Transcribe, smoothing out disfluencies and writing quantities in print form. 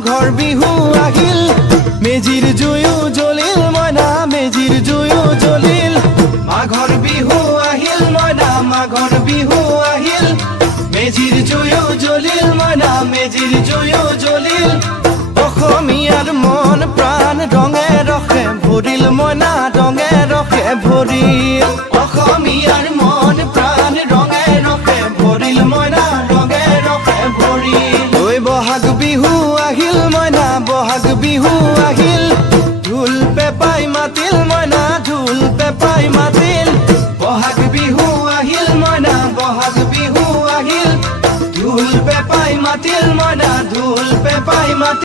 মাঘৰ বিহু আহিল মেজিৰ জুয়ো জ্বলিল মইনা মেজিৰ জুয়ো জ্বলিল মাঘৰ বিহু আহিল মইনা মাঘৰ বিহু আহিল মেজিৰ জুয়ো জ্বলিল মইনা মেজিৰ জুয়ো জ্বলিল অসমীয়াৰ মন প্ৰাণ ৰঙে ৰখে ভৰিল মইনা ৰঙে ৰখে ভৰিল অসমীয়াৰ মন প্ৰাণ ৰঙে ৰখে ভৰিল মইনা ৰঙে ৰখে ভৰিল ঐ বহাগ বিহু আহিল মইনা বহাগ বিহু আহিল ঢোল পেপাই মাতিল মইনা ঢোল পেপাই মাতিল বহাগ বিহু আহিল মইনা বহাগ বিহু আহিল ঢোল পেপাই মাতিল মইনা ঢোল পেপাই মাতিল